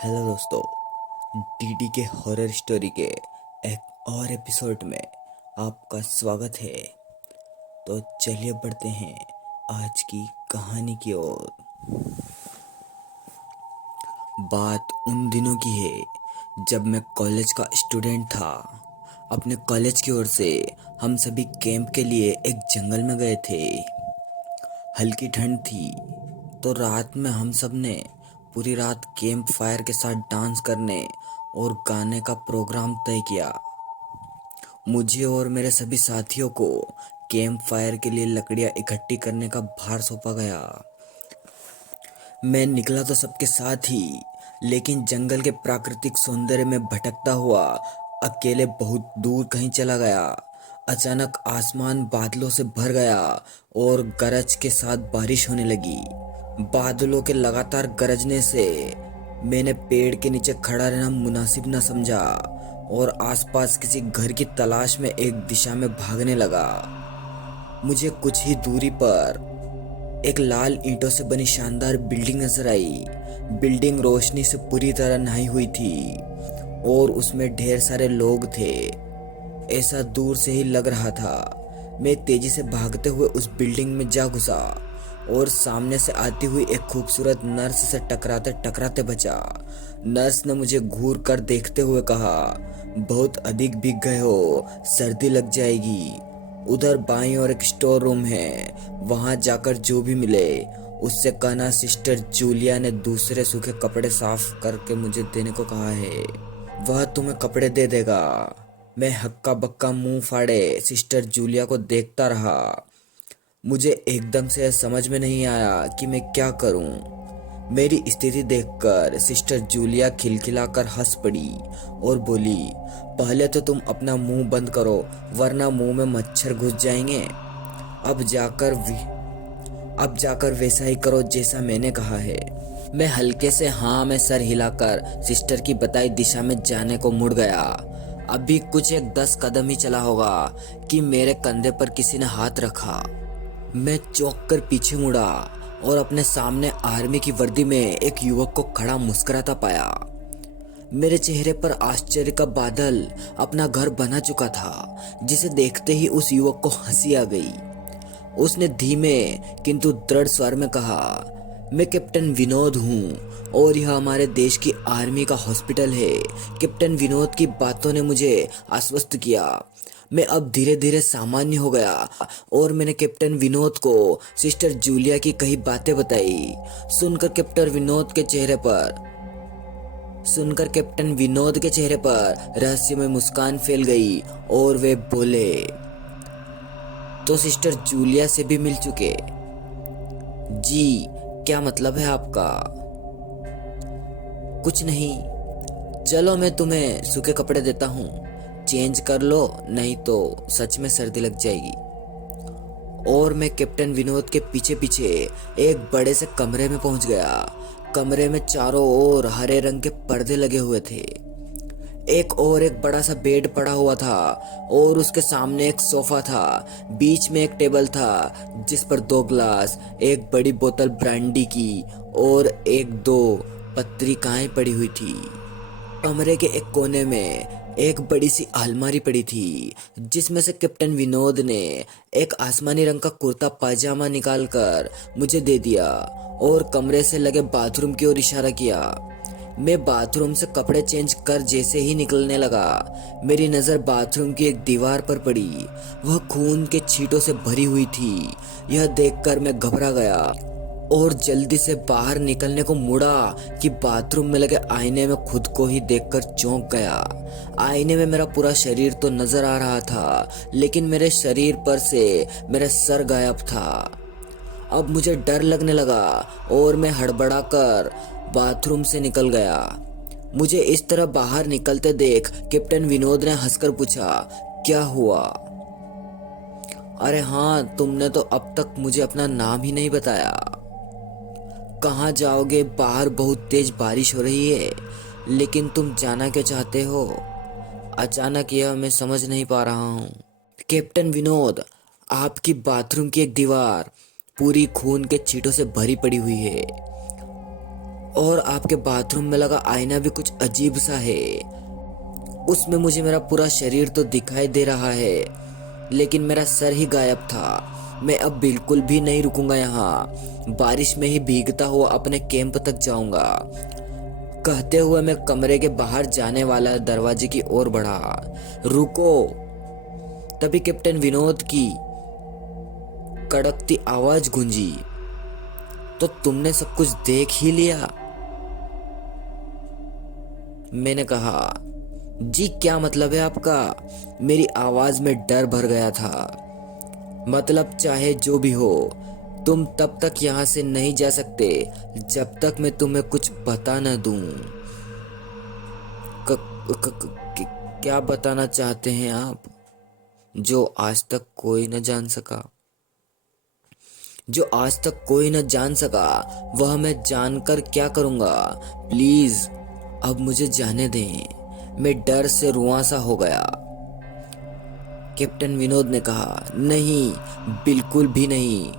Hello दोस्तों, DD के horror story के एक और एपिसोड में आपका स्वागत है। तो चलिए बढ़ते हैं आज की कहानी की ओर। बात उन दिनों की है जब मैं कॉलेज का स्टूडेंट था। अपने कॉलेज की ओर से हम सभी कैंप के लिए एक जंगल में गए थे। हल्की ठंड थी तो रात में हम सब ने पूरी रात कैंप फायर के साथ डांस करने और गाने का प्रोग्राम तय किया। मुझे और मेरे सभी साथियों को कैंप फायर के लिए लकड़ियां इकट्ठी करने का भार सौंपा गया। मैं निकला तो सबके साथ ही, लेकिन जंगल के प्राकृतिक सौंदर्य में भटकता हुआ अकेले बहुत दूर कहीं चला गया। अचानक आसमान बादलों से भर गया और गरज के साथ बारिश होने लगी। बादलों के लगातार गरजने से मैंने पेड़ के नीचे खड़ा रहना मुनासिब न समझा और आसपास किसी घर की तलाश में एक दिशा में भागने लगा। मुझे कुछ ही दूरी पर एक लाल ईंटों से बनी शानदार बिल्डिंग नजर आई। बिल्डिंग रोशनी से पूरी तरह नहाई हुई थी और उसमें ढेर सारे लोग थे। ऐसा दूर से ही लग रहा था। मैं तेजी से भागते हुए उस बिल्डिंग में जा घुसा और सामने से आती हुई एक खूबसूरत नर्स से टकराते टकराते बचा। नर्स ने मुझे घूर कर देखते हुए कहा, बहुत अधिक भीग गए हो, सर्दी लग जाएगी। उधर बाईं ओर एक स्टोर रूम है, वहां जाकर जो भी मिले उससे कहना सिस्टर जूलिया ने दूसरे सूखे कपड़े साफ करके मुझे देने को कहा है। वह तुम्हें कपड़े दे देगा। मैं हक्का बक्का मुंह फाड़े सिस्टर जूलिया को देखता रहा। मुझे एकदम से समझ में नहीं आया कि मैं क्या करूं। मेरी स्थिति देखकर सिस्टर जूलिया खिलखिलाकर हंस पड़ी और बोली, पहले तो तुम अपना मुंह बंद करो वरना मुंह में मच्छर घुस जाएंगे। अब जाकर अब जाकर वैसा ही करो जैसा मैंने कहा है। मैं हल्के से हाँ में सर हिलाकर सिस्टर की बताई दिशा में जाने को मुड़ गया। अभी कुछ एक 10 कदम ही चला होगा कि मेरे कंधे पर किसी ने हाथ रखा। मैं चौंक कर पीछे मुड़ा और अपने सामने आर्मी की वर्दी में एक युवक को खड़ा मुस्कुराता पाया। मेरे चेहरे पर आश्चर्य का बादल अपना घर बना चुका था, जिसे देखते ही उस युवक को हंसी आ गई। उसने धीमे किंतु दृढ़ स्वर में कहा, मैं कैप्टन विनोद हूँ और यह हमारे देश की आर्मी का हॉस्पिटल है। कैप्टन विनोद की बातों ने मुझे आश्वस्त किया। मैं अब धीरे धीरे सामान्य हो गया और मैंने कैप्टन विनोद को सिस्टर जूलिया की कई बातें बताई। सुनकर कैप्टन विनोद के चेहरे पर रहस्यमय मुस्कान फैल गई और वे बोले, तो सिस्टर जूलिया से भी मिल चुके? जी, क्या मतलब है आपका? कुछ नहीं, चलो मैं तुम्हें सूखे कपड़े देता हूँ, चेंज कर लो, नहीं तो सच में सर्दी लग जाएगी। और मैं कैप्टन विनोद के पीछे पीछे एक बड़े से कमरे में पहुंच गया। कमरे में चारों ओर हरे रंग के पर्दे लगे हुए थे। एक बड़ा सा बेड पड़ा हुआ था और उसके सामने एक सोफा था। बीच में एक टेबल था जिस पर 2 गिलास, एक बड़ी बोतल ब्रांडी की और एक दो पत्रिकाएं पड़ी हुई थी। कमरे के एक कोने में एक बड़ी सी अलमारी पड़ी थी जिसमें से कैप्टन विनोद ने एक आसमानी रंग का कुर्ता पाजामा निकालकर मुझे दे दिया और कमरे से लगे बाथरूम की ओर इशारा किया। मैं बाथरूम से कपड़े चेंज कर जैसे ही निकलने लगा, मेरी नज़र बाथरूम की एक दीवार पर पड़ी। वह खून के छींटों से भरी हुई थी। यह देखकर मैं घबरा गया और जल्दी से बाहर निकलने को मुड़ा कि बाथरूम में लगे आईने में खुद को ही देखकर चौंक गया। आईने में मेरा पूरा शरीर तो नजर आ रहा था, लेकिन मेरे शरीर पर से मेरा सर गायब था। अब मुझे डर लगने लगा और मैं हड़बड़ाकर बाथरूम से निकल गया। मुझे इस तरह बाहर निकलते देख कैप्टन विनोद ने हंसकर पूछा, क्या हुआ? अरे हाँ, तुमने तो अब तक मुझे अपना नाम ही नहीं बताया। कहाँ जाओगे? बाहर बहुत तेज बारिश हो रही है, लेकिन तुम जाना क्यों चाहते हो? अचानक यह मैं समझ नहीं पा रहा हूँ। कैप्टन विनोद, आपकी बाथरूम की एक दीवार पूरी खून के छींटों से भरी पड़ी हुई है। और आपके बाथरूम में लगा आईना भी कुछ अजीब सा है। उसमें मुझे मेरा पूरा शरीर तो दिखाई दे रहा है, लेकिन मेरा सर ही गायब था। मैं अब बिल्कुल भी नहीं रुकूंगा यहाँ, बारिश में ही भीगता हुआ अपने कैंप तक जाऊंगा। कहते हुए मैं कमरे के बाहर जाने वाला दरवाजे की ओर बढ़ा। रुको! तभी कैप्टन विनोद की कड़कती आवाज गूंजी। तो तुमने सब कुछ देख ही लिया? मैंने कहा, जी क्या मतलब है आपका? मेरी आवाज में डर भर गया था। मतलब चाहे जो भी हो, तुम तब तक यहाँ से नहीं जा सकते जब तक मैं तुम्हें कुछ बता न दूं। क, क, क, क्या बताना चाहते हैं आप, जो आज तक कोई न जान सका? जो आज तक कोई न जान सका, वह मैं जानकर क्या करूंगा? प्लीज अब मुझे जाने दें। मैं डर से रुआंसा हो गया। कैप्टन विनोद ने कहा, नहीं, बिल्कुल भी नहीं।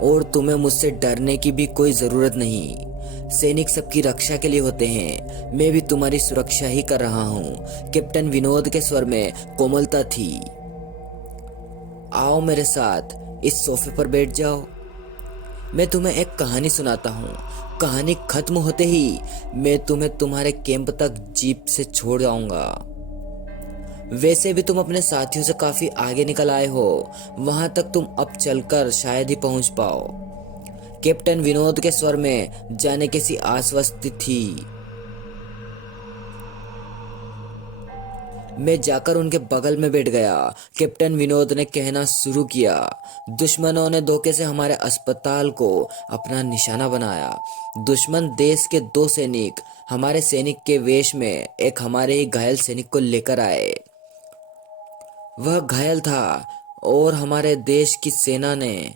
और तुम्हें मुझसे डरने की भी कोई जरूरत नहीं। सैनिक सबकी रक्षा के लिए होते हैं। मैं भी तुम्हारी सुरक्षा ही कर रहा हूँ। कैप्टन विनोद के स्वर में कोमलता थी। आओ मेरे साथ, इस सोफे पर बैठ जाओ। मैं तुम्हें एक कहानी सुनाता हूँ। कहानी खत्म होते ही मैं तुम्हें तुम्हारे कैंप तक जीप से छोड़ जाऊंगा। वैसे भी तुम अपने साथियों से काफी आगे निकल आए हो। वहां तक तुम अब चलकर शायद ही पहुंच पाओ। कैप्टन विनोद के स्वर में जाने कैसी आश्वस्ति थी। मैं जाकर उनके बगल में बैठ गया। कैप्टन विनोद ने कहना शुरू किया, दुश्मनों ने धोखे से हमारे अस्पताल को अपना निशाना बनाया। दुश्मन देश के 2 सैनिक हमारे सैनिक के वेश में एक हमारे ही घायल सैनिक को लेकर आए। वह घायल था और हमारे देश की सेना ने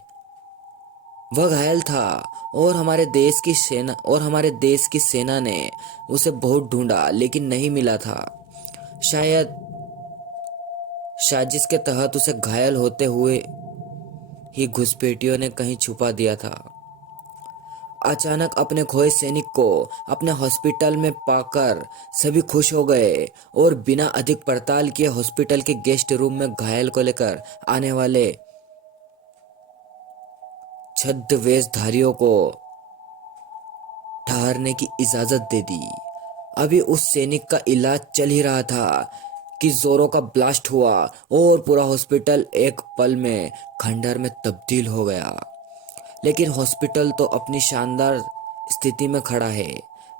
वह घायल था और हमारे देश की सेना ने उसे बहुत ढूंढा, लेकिन नहीं मिला था। शायद साजिश के तहत उसे घायल होते हुए ही घुसपैठियों ने कहीं छुपा दिया था। अचानक अपने खोए सैनिक को अपने हॉस्पिटल में पाकर सभी खुश हो गए और बिना अधिक पड़ताल किए हॉस्पिटल के गेस्ट रूम में घायल को लेकर आने वाले छद्मवेशधारियों को ठहरने की इजाजत दे दी। अभी उस सैनिक का इलाज चल ही रहा था कि जोरों का ब्लास्ट हुआ और पूरा हॉस्पिटल एक पल में खंडहर में तब्दील हो गया। लेकिन हॉस्पिटल तो अपनी शानदार स्थिति में खड़ा है।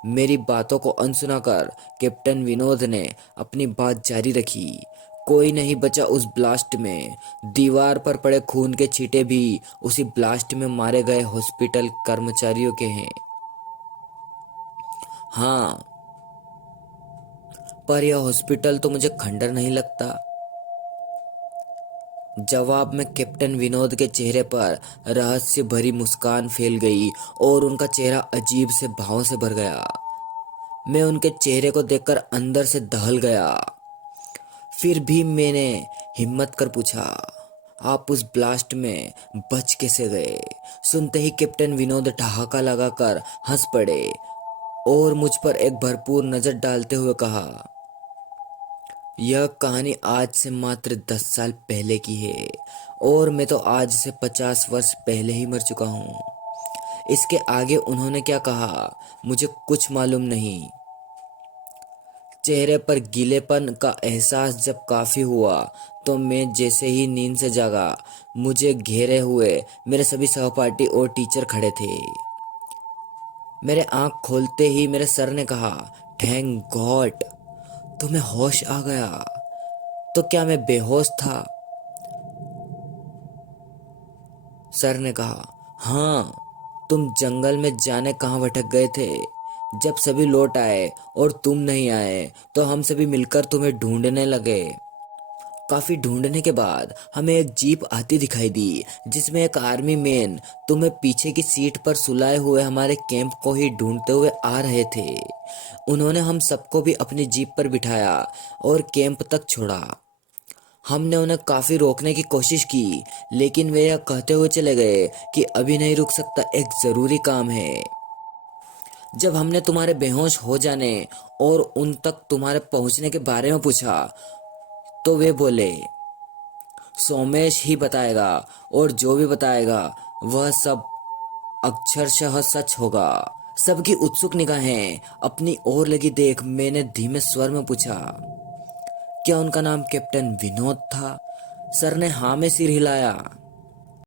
मेरी बातों को अनसुना कर कैप्टन विनोद ने अपनी बात जारी रखी। कोई नहीं बचा उस ब्लास्ट में। दीवार पर पड़े खून के छींटे भी उसी ब्लास्ट में मारे गए हॉस्पिटल कर्मचारियों के हैं। हाँ, पर यह हॉस्पिटल तो मुझे खंडर नहीं लगता। जवाब में कैप्टन विनोद के चेहरे पर रहस्य भरी मुस्कान फैल गई और उनका चेहरा अजीब से भावों से भर गया। मैं उनके चेहरे को देखकर अंदर से दहल गया। फिर भी मैंने हिम्मत कर पूछा, आप उस ब्लास्ट में बच कैसे गए? सुनते ही कैप्टन विनोद ठहाका लगाकर हंस पड़े और मुझ पर एक भरपूर नजर डालते हुए कहा, यह कहानी आज से मात्र 10 साल पहले की है और मैं तो आज से 50 वर्ष पहले ही मर चुका हूँ। इसके आगे उन्होंने क्या कहा मुझे कुछ मालूम नहीं। चेहरे पर गीलेपन का एहसास जब काफी हुआ तो मैं जैसे ही नींद से जागा, मुझे घेरे हुए मेरे सभी सहपाठी और टीचर खड़े थे। मेरे आंख खोलते ही मेरे सर ने कहा, थैंक गॉड, तुम्हें होश आ गया। तो क्या मैं बेहोश था? सर ने कहा, हाँ, तुम जंगल में जाने कहाँ भटक गए थे। जब सभी लौट आए और तुम नहीं आए तो हम सभी मिलकर तुम्हें ढूंढने लगे। काफी ढूंढने के बाद हमें एक जीप आती दिखाई दी जिसमें एक आर्मी मैन तुम्हें पीछे की सीट पर सुलाए हुए हमारे कैंप को ही ढूंढते हुए आ रहे थे। उन्होंने हम सबको भी अपनी जीप पर बिठाया और कैंप तक छोड़ा। हमने उन्हें काफी रोकने की कोशिश की, लेकिन वे यह कहते हुए चले गए कि अभी नहीं रुक सकता, एक जरूरी काम है। जब हमने तुम्हारे बेहोश हो जाने और उन तक तुम्हारे पहुंचने के बारे में पूछा तो वे बोले सोमेश ही बताएगा, और जो भी बताएगा वह सब अक्षरशः सच होगा। सबकी उत्सुक निगाहें अपनी ओर लगी देख मैंने धीमे स्वर में पूछा, क्या उनका नाम कैप्टन विनोद था? सर ने हाँ में सिर हिलाया।